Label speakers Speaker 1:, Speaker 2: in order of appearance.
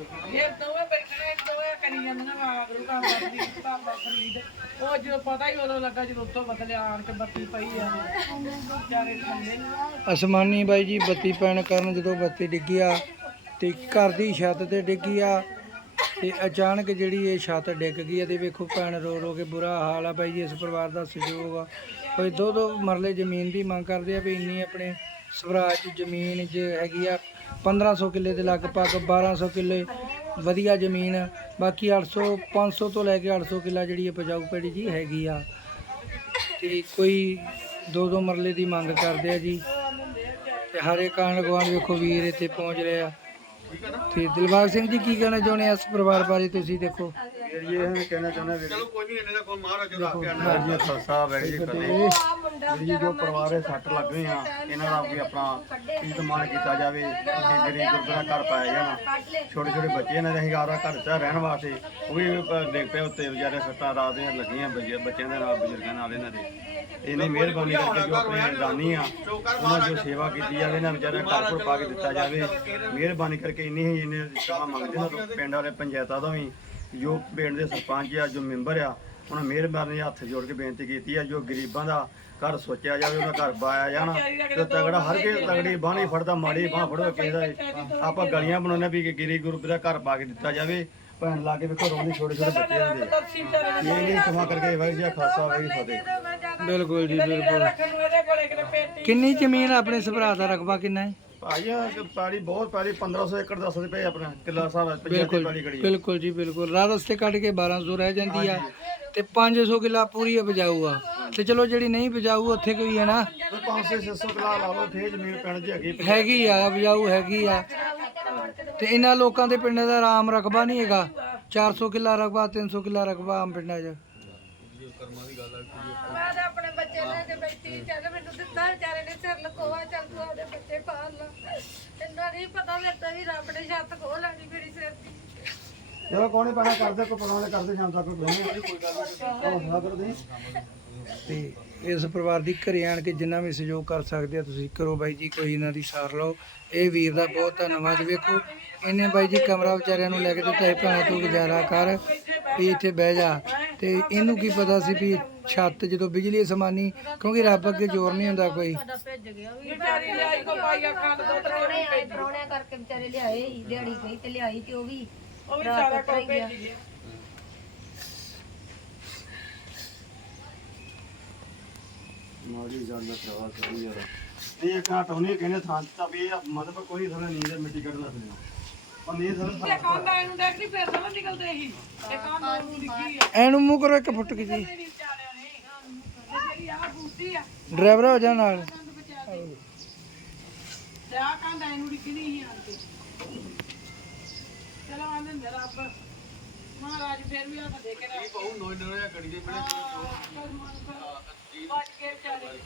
Speaker 1: ਇਹ ਦੋਵੇਂ ਬੈਠੇ ਦੋਵੇਂ ਕਰੀ ਜਾਂਦੀਆਂ ਵਾ ਗੁਰੂ ਘਰ ਵਰਦੀ ਬਾਬਾ ਫਰੀਦ ਉਹ ਜਦੋਂ ਪਤਾ ਹੀ ਉਦੋਂ ਲੱਗਾ ਜਦੋਂ ਉੱਤੋਂ ਬਦਲਿਆ ਆਣ ਕੇ ਬੱਤੀ ਪਈ ਆ। ਚਾਰੇ ਥੱਲੇ।
Speaker 2: ਅਸਮਾਨੀ ਬਾਈ ਜੀ, ਬੱਤੀ ਪੈਣ ਕਾਰਨ ਜਦੋਂ ਬੱਤੀ ਡਿੱਗੀ ਆ, ਤੇ ਘਰ ਦੀ ਛੱਤ ਤੇ ਡਿੱਗੀ ਆ, ਤੇ ਅਚਾਨਕ ਜਿਹੜੀ ਇਹ ਛੱਤ ਡਿੱਗ ਗਈ ਆ, ਤੇ ਵੇਖੋ ਭੈਣ ਰੋ ਰੋ ਕੇ ਬੁਰਾ ਹਾਲ ਆ ਬਾਈ ਜੀ, ਇਸ ਪਰਿਵਾਰ ਦਾ ਸਹਿਯੋਗ ਆ। ਕੋਈ ਦੋ ਦੋ ਮਰਲੇ ਜ਼ਮੀਨ ਦੀ ਮੰਗ ਕਰਦੇ ਆ ਵੀ ਇੰਨੀ ਆਪਣੇ ਸਵਰਾਜ ਜ਼ਮੀਨ 'ਚ ਹੈਗੀ ਆ 1500 ਕਿੱਲੇ ਦੇ ਲਗਭਗ 1200 ਕਿੱਲੇ ਵਧੀਆ ਜ਼ਮੀਨ ਆ। ਬਾਕੀ 800 500 ਤੋਂ ਲੈ ਕੇ 800 ਕਿੱਲਾ ਜਿਹੜੀ ਹੈ ਪਜਾਊ ਪੈੜੀ ਜੀ ਹੈਗੀ ਆ। ਤੇ ਕੋਈ ਦੋ ਦੋ ਮਰਲੇ ਦੀ ਮੰਗ ਕਰਦੇ ਆ ਜੀ। ਤੇ ਹਰੇ ਕਾਂਡ ਗਵਾਂਡ ਵੇਖੋ ਵੀਰ ਇੱਥੇ ਪਹੁੰਚ ਰਿਹਾ ਆ। ਤੇ ਦਿਲਬਾਗ ਸਿੰਘ ਜੀ ਕੀ ਕਹਿਣਾ ਚਾਹੁੰਦੇ ਆ ਇਸ ਪਰਿਵਾਰ ਬਾਰੇ ਤੁਸੀਂ ਦੇਖੋ।
Speaker 3: ਇਹ ਇਹ ਕਹਿਣਾ ਚਾਹੁੰਦਾ ਵੀ ਚਲੋ ਕੋਈ ਨਹੀਂ ਇਹਨਾਂ ਦਾ ਕੋਈ ਮਹਾਰਾਜ ਦਾ ਆਖਿਆ ਜੀ ਖਾਲਸਾ ਵੈਰੀ ਜੀ ਫਤਿਹ ਜਿਹੜੀ ਜੋ ਪਰਿਵਾਰ ਹੈ ਸੱਟ ਲੱਗ ਗਏ ਆ ਇਹਨਾਂ ਦਾ ਵੀ ਆਪਣਾ ਇਸਤੇਮਾਲ ਕੀਤਾ ਜਾਵੇ ਜਿਹੜੀ ਗੁਰਦੁਆਰਾ ਘਰ ਪਾਇਆ ਜਾਣਾ ਛੋਟੇ ਛੋਟੇ ਬੱਚੇ ਇਹਨਾਂ ਦੇ ਘਰ ਚ ਰਹਿਣ ਵਾਸਤੇ। ਉਹ ਵੀ ਪਏ ਉੱਤੇ ਵਿਚਾਰੇ ਸੱਟਾਂ ਰਾਤ ਲੱਗੀਆਂ ਬੱਚੇ ਬੱਚਿਆਂ ਦੇ ਨਾਲ ਬਜ਼ੁਰਗਾਂ ਨਾਲ ਇਹਨਾਂ ਦੇ। ਇਹਨੇ ਮਿਹਰਬਾਨੀ ਕਰਕੇ ਜੋ ਆਪਣੇ ਦਾਨੀ ਆ ਉਹਨਾਂ ਦੀ ਜੋ ਸੇਵਾ ਕੀਤੀ ਜਾਵੇ ਇਹਨਾਂ ਵਿਚਾਰਿਆਂ ਘਰ ਘਰ ਪਾ ਕੇ ਦਿੱਤਾ ਜਾਵੇ। ਮਿਹਰਬਾਨੀ ਕਰਕੇ ਇੰਨੀ ਹੀ ਇਹਨੇ ਸੇਵਾ ਮੰਗਦੇ ਨੇ ਪਿੰਡ ਵਾਲੇ ਪੰਚਾਇਤਾਂ ਤੋਂ ਵੀ। ਜੋ ਪਿੰਡ ਦੇ ਸਰਪੰਚ ਆ ਜੋ ਮੈਂਬਰ ਆ ਉਹਨਾਂ ਮਿਹਰਬਾਨੀ ਹੱਥ ਜੋੜ ਕੇ ਬੇਨਤੀ ਕੀਤੀ ਆ ਜੋ ਗਰੀਬਾਂ ਦਾ ਘਰ ਸੋਚਿਆ ਜਾਵੇ ਉਹਨਾਂ ਘਰ ਪਾਇਆ ਜਾਣਾ ਤੇ ਤਗੜਾ ਹਰ ਕੇ ਤਗੜੀ ਬਾਂਹ ਨਹੀਂ ਫੜਦਾ ਮਾੜੀ ਬਾਂਹ ਫੜੋ ਕਿਸੇ ਦਾ ਵੀ। ਆਪਾਂ ਗਲੀਆਂ ਬਣਾਉਣੇ ਵੀ ਕਿ ਗਿਰੀ ਗੁਰੂ ਦਾ ਘਰ ਪਾ ਕੇ ਦਿੱਤਾ ਜਾਵੇ ਭੈਣ ਲਾ ਕੇ ਵੇਖੋ ਰੋਣੀ ਛੋਟੇ ਛੋਟੇ ਬੱਚੇ ਹੁੰਦੇ ਇਹ ਨਹੀਂ ਸਮਾਂ ਕਰਕੇ ਵਾਹਿਗੁਰੂ ਜੀ ਖਾਲਸਾ ਵਾਹਿਗੁਰੂ ਫਤਿਹ।
Speaker 2: ਬਿਲਕੁਲ ਜੀ ਬਿਲਕੁਲ। ਕਿੰਨੀ ਜ਼ਮੀਨ ਆਪਣੇ ਭਰਾ ਦਾ ਰਕਬਾ ਕਿੰਨਾ ਹੈ?
Speaker 3: ਭਾਈ ਆ ਪਾੜੀ ਬਹੁਤ ਪਾੜੀ 1500 ਏਕੜ ਦੱਸਦੇ ਪਏ ਆਪਣਾ ਕਿੱਲਾ ਸਾਹਿਬ ਪੰਜਾਬੀ
Speaker 2: ਬਿਲਕੁਲ
Speaker 3: ਪਾੜੀ ਖੜੀ ਆ।
Speaker 2: ਬਿਲਕੁਲ ਜੀ ਬਿਲਕੁਲ। ਰਾਹ ਰਸਤੇ ਕੱਢ ਕੇ 1200 ਰਹਿ ਜਾਂਦੀ ਆ ਤੇ 500 ਕਿੱਲਾ ਪੂਰੀ ਉਪਜਾਊ ਆ। ਤੇ ਚਲੋ ਜਿਹੜੀ ਨਹੀਂ ਉਪਜਾਊ ਉੱਥੇ ਕੋਈ ਹੈ ਨਾ?
Speaker 3: ਕੋਈ 500 600 ਕਿੱਲਾ ਲਾ ਲਓ ਫੇਰ ਜ਼ਮੀਨ ਪਿੰਡ 'ਚ ਹੈਗੀ।
Speaker 2: ਹੈਗੀ ਆ ਉਪਜਾਊ ਹੈਗੀ ਆ। ਤੇ ਇਹਨਾਂ ਲੋਕਾਂ ਦੇ ਪਿੰਡਾਂ ਦਾ ਆਰਾਮ ਰਕਬਾ ਨਹੀਂ ਹੈਗਾ। 400 ਕਿੱਲਾ ਰਕਬਾ 300 ਕਿੱਲਾ ਰਕਬਾ ਆਮ ਪਿੰਡਾਂ 'ਚ।
Speaker 4: ਕੇ ਬੈਠੀ ਚੱਲ ਮੈਨੂੰ ਦਿੱਤਾ ਵਿਚਾਰੇ ਨੇ ਸਿਰ ਲਕੋਵਾ ਚੱਲ ਤੂੰ ਆਪਣੇ ਬੱਚੇ ਪਾਲ ਲਾ। ਇੰਨਾ ਨਹੀਂ ਪਤਾ ਮੇਰੇ ਤਾਂ ਵੀ ਰੱਬ ਨੇ ਛੱਤ ਖੋਹ ਲੈਣੀ ਮੇਰੀ ਸਿਰ ਦੀ।
Speaker 3: ਚਲੋ ਕੋਣੇ ਪੈਣਾ ਕਰਦੇ ਕੋ ਪਰਵਾਲੇ ਕਰਦੇ ਸ਼ਾਮ ਤੱਕ ਕੋਈ ਕੋਈ ਗੱਲ ਨਹੀਂ।
Speaker 2: ਤੇ ਇਸ ਪਰਿਵਾਰ ਦੀ ਘਰੇ ਆਣ ਕੇ ਜਿੰਨਾ ਵੀ ਸਹਿਯੋਗ ਕਰ ਸਕਦੇ ਆ ਤੁਸੀਂ ਕਰੋ ਬਾਈ ਜੀ ਕੋਈ ਇਹਨਾਂ ਦੀ ਸਾਰ ਲਓ। ਇਹ ਵੀਰ ਦਾ ਬਹੁਤ ਧੰਨਵਾਦ ਵੇਖੋ। ਇਹਨੇ ਬਾਈ ਜੀ ਕਮਰਾ ਵਿਚਾਰਿਆਂ ਨੂੰ ਲੈ ਕੇ ਦਿੱਤਾ ਇਹ ਭੈਣਾ ਤੂੰ ਗੁਜ਼ਾਰਾ ਕਰ ਵੀ ਇੱਥੇ ਬਹਿ ਜਾ। ਤੇ ਇਹਨੂੰ ਕੀ ਪਤਾ ਸੀ ਵੀ ਛੱਤ ਜਦੋਂ ਬਿਜਲੀ ਸਮਾਨੀ ਕਿਉਂਕਿ ਰੱਬ ਅੱਗੇ ਜ਼ੋਰ ਨਹੀਂ ਹੁੰਦਾ ਕੋਈ।
Speaker 4: ਭੇਜ ਗਿਆ ਵੀ
Speaker 1: ਵਿਚਾਰੀ ਲਿਆਈ ਕੋ ਪਾਈਆ ਖਾਣ ਦੋ ਤੇ
Speaker 4: ਪ੍ਰਾਹੁਣੇ ਆਏ ਪ੍ਰਾਹੁਣਿਆਂ ਕਰਕੇ ਵਿਚਾਰੇ ਲਿਆਏ ਸੀ ਦਿਹਾੜੀ ਗਈ ਤੇ ਲਿਆਈ ਤੇ ਉਹ ਵੀ
Speaker 1: ਉਹ ਵੀ ਸਾਰਾ ਕੋ ਭੇਜੀ ਗਿਆ।
Speaker 3: ਮਾੜੀ ਗੱਲ ਦਾ ਪ੍ਰਵਾਹ ਕਰੀ ਯਾਰ। ਇਹ ਆ ਟੋਨੀ ਕਹਿੰਦੇ ਥਾਂ ਤਾਂ ਵੀ ਇਹ ਮਤਲਬ ਕੋਈ ਥੋੜਾ ਨੀਂਦ ਮਿੱਟੀ ਕੱਢਦਾ ਫਿਰ ਪਰ ਨਹੀਂ ਥੋੜਾ
Speaker 1: ਤੇ ਕਾਂਦਾ ਇਹਨੂੰ ਦੇਖ ਨਹੀਂ ਫੇਰ ਸਮਝ ਨਿਕਲਦੇ ਸੀ ਤੇ ਕਾਂਦਾ ਨੂੰ ਲਿਖੀ ਆ।
Speaker 2: ਐਨੂੰ ਮੂੰਹ ਕਰੋ ਇੱਕ ਫੁੱਟ ਕੇ ਜੀ
Speaker 1: ਨਹੀਂ ਵਿਚਾਰਿਆਂ ਨੇ ਤੇ ਜਿਹੜੀ ਆ?
Speaker 2: ਡਰਾਈਵਰ ਹੋ ਜਾ ਨਾਲ।
Speaker 1: ਤੇ ਆ ਕਾਂਦਾ ਇਹਨੂੰ ਲਿਖੀ ਨਹੀਂ ਸੀ ਆਣ ਕੇ। ਚਲੋ ਆਨੰਦ ਨੇ ਰੱਬ। ਮਹਾਰਾਜ ਫੇਰ ਵੀ ਹੱਥ ਦੇ ਕੇ ਰੱਖ
Speaker 3: ਬਹੁ ਨੋਇ ਨੋਇਆ ਕੜੀ ਦੇ
Speaker 1: ਬਚ ਕੇ ਵਿਚਾਰੇ।